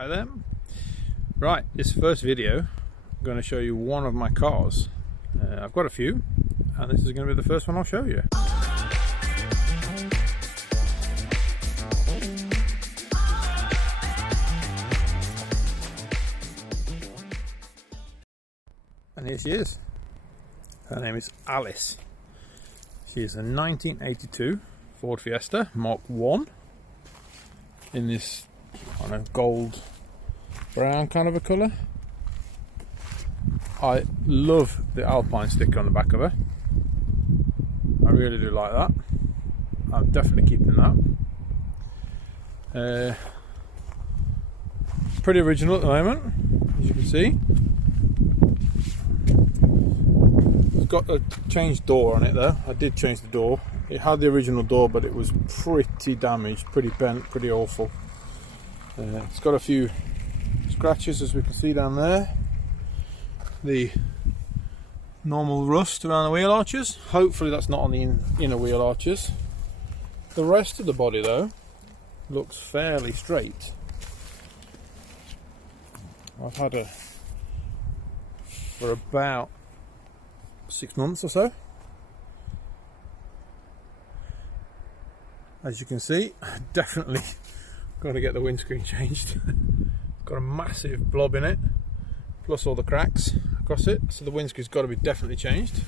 Hi there. Right, this first video I'm going to show you one of my cars. I've got a few and this is going to be the first one I'll show you. And here she is. Her name is Alice. She is a 1982 Ford Fiesta Mark 1 in this kind of gold brown kind of a colour. I love the Alpine sticker on the back of her. I really do like that. I'm definitely keeping that. Pretty original at the moment, as you can see. It's got a changed door on it though. I did change the door. It had the original door, but it was pretty damaged, pretty bent, pretty awful. It's got a few scratches, as we can see down there. The normal rust around the wheel arches. Hopefully that's not on the inner wheel arches. The rest of the body though looks fairly straight. I've had her for about 6 months or so. As you can see, definitely got to get the windscreen changed. Got a massive blob in it, plus all the cracks across it, so the windscreen's got to be definitely changed.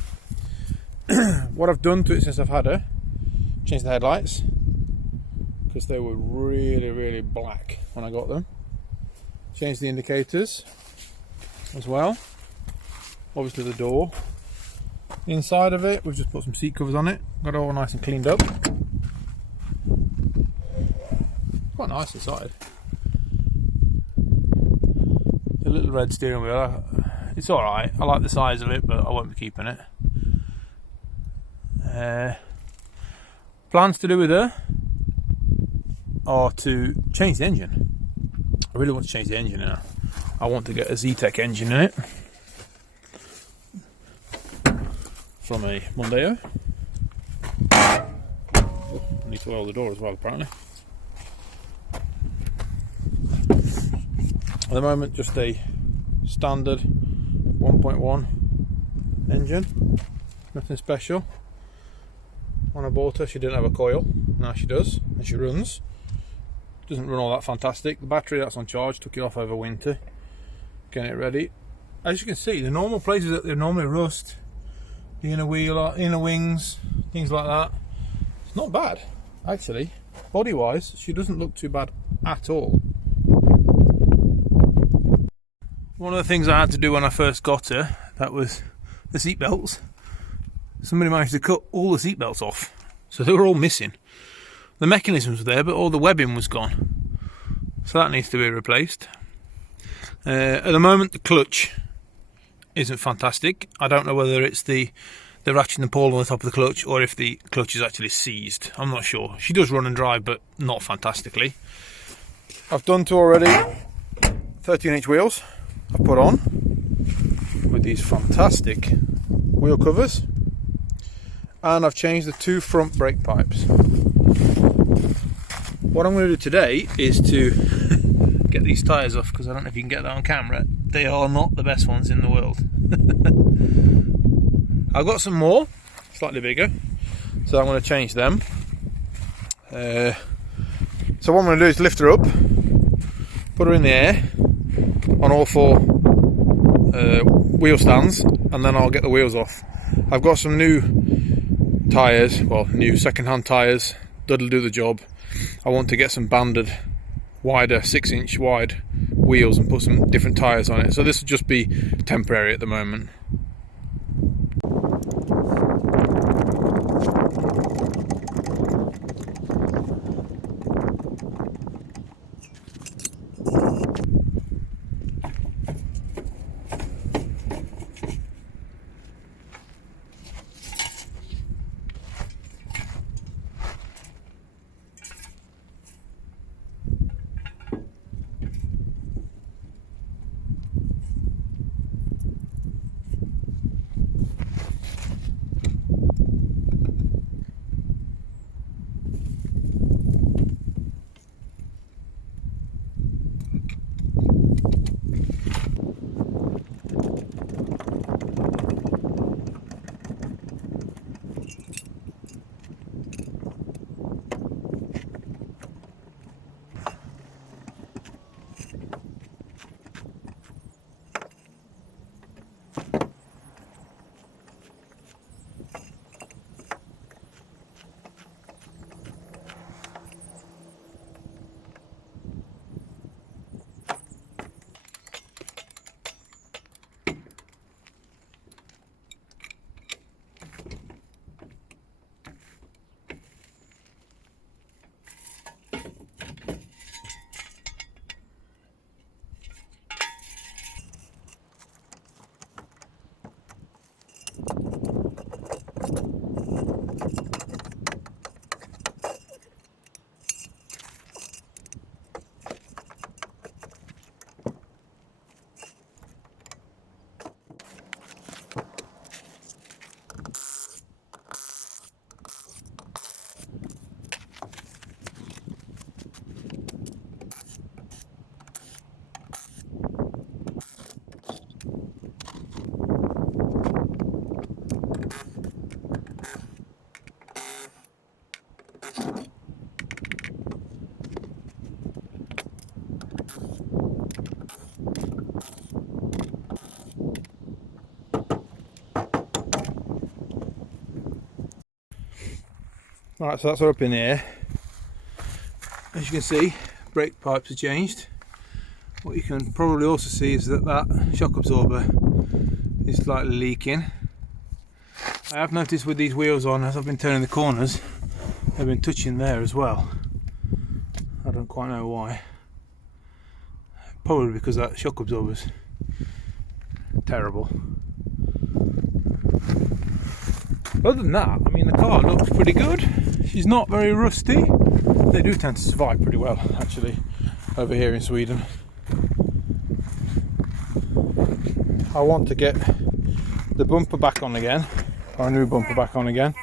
What I've done to it since I've had her, changed the headlights, because they were really black when I got them. Changed the indicators as well. Obviously the door. Inside of it, we've just put some seat covers on it, got it all nice and cleaned up. Quite nice inside. The little red steering wheel, it's alright. I like the size of it, but I won't be keeping it. Plans to do with her are to change the engine. I really want to change the engine now. I want to get a Z-Tech engine in it from a Mondeo. I need to oil the door as well, apparently. At the moment, just a standard 1.1 engine, nothing special. When I bought her, she didn't have a coil. Now she does, and she runs. Doesn't run all that fantastic. The battery that's on charge, took it off over winter, getting it ready. As you can see, the normal places that they normally rust, the inner wheel, inner wings, things like that, it's not bad actually. Body wise, she doesn't look too bad at all. One of the things I had to do when I first got her, that was the seat belts. Somebody managed to cut all the seat belts off, so they were all missing. The mechanisms were there, but all the webbing was gone, so that needs to be replaced. At the moment, the clutch isn't fantastic. I don't know whether it's the ratchet and pull on the top of the clutch, or if the clutch is actually seized. I'm not sure. She does run and drive, but not fantastically. I've done to already 13-inch wheels. I've put on with these fantastic wheel covers, and I've changed the 2 front brake pipes. What I'm going to do today is to get these tyres off, because I don't know if you can get that on camera. They are not the best ones in the world. I've got some more, slightly bigger, so I'm going to change them. So what I'm going to do is lift her up, put her in the air on all 4 wheel stands, and then I'll get the wheels off. I've got some new tyres, well, new second-hand tyres that'll do the job. I want to get some banded, wider, 6-inch wide wheels and put some different tyres on it. So this will just be temporary at the moment. Right, so that's all up in here. As you can see, brake pipes are changed. What you can probably also see is that that shock absorber is slightly leaking. I have noticed with these wheels on, as I've been turning the corners, they've been touching there as well. I don't quite know why. Probably because that shock absorber's terrible. Other than that, I mean, the car looks pretty good. She's not very rusty. They do tend to survive pretty well, actually, over here in Sweden. I want to get the bumper back on again, or a new bumper back on again.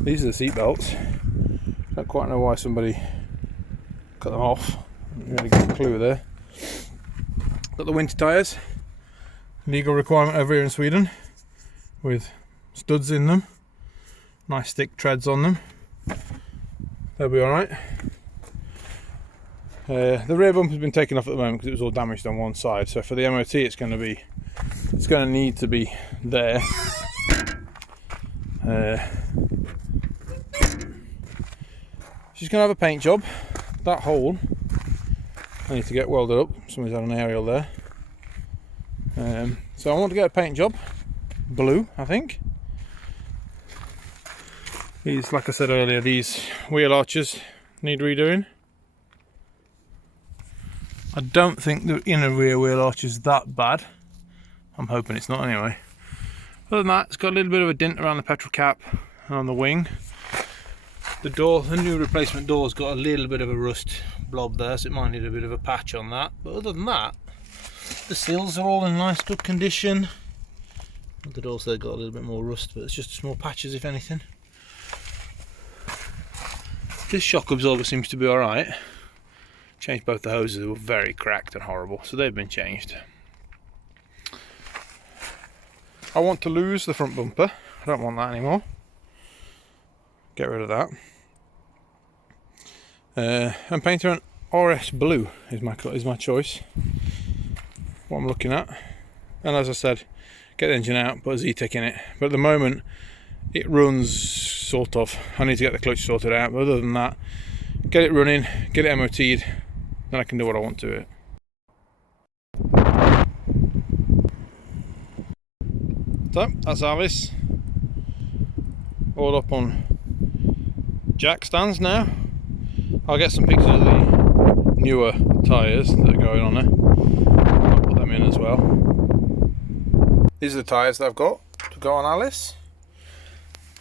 These are the seat belts. Don't quite know why somebody cut them off. Didn't really get a clue there. Got the winter tyres. Legal requirement over here in Sweden, with studs in them. Nice thick treads on them. They'll be alright. The rear bumper's been taken off at the moment because it was all damaged on one side, so for the MOT it's going to need to be there. She's going to have a paint job. That hole I need to get welded up. Somebody's had an aerial there. So I want to get a paint job. Blue, I think. These, like I said earlier, these wheel arches need redoing. I don't think the inner rear wheel arch is that bad. I'm hoping it's not anyway. Other than that, it's got a little bit of a dent around the petrol cap and on the wing. The door, the new replacement door's got a little bit of a rust blob there, so it might need a bit of a patch on that. But other than that, the seals are all in nice good condition. The door's there got a little bit more rust, but it's just small patches if anything. This shock absorber seems to be alright. Changed both the hoses, they were very cracked and horrible, so they've been changed. I want to lose the front bumper. I don't want that anymore. Get rid of that. And paint her an RS blue is my choice. What I'm looking at. And as I said, get the engine out, put a Z-Tech in it. But at the moment, it runs sort of. I need to get the clutch sorted out. But other than that, get it running, get it MOT'd, then I can do what I want to it. So that's Alice. All up on jack stands now. I'll get some pictures of the newer tyres that are going on there. I'll put them in as well. These are the tyres that I've got to go on Alice.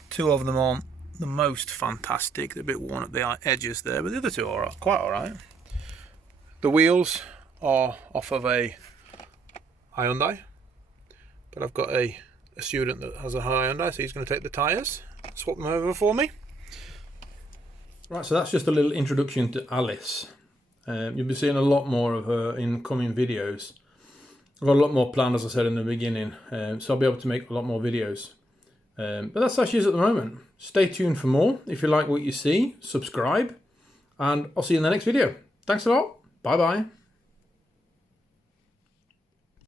Two of them aren't the most fantastic. They're a bit worn at the edges there, but the other two are quite alright. The wheels are off of a Hyundai, but I've got a student that has a Hyundai, so he's going to take the tyres, swap them over for me. Right, so that's just a little introduction to Alice. You'll be seeing a lot more of her in coming videos. I've got a lot more planned, as I said in the beginning, so I'll be able to make a lot more videos. But that's how she is at the moment. Stay tuned for more. If you like what you see, subscribe, and I'll see you in the next video. Thanks a lot. Bye bye.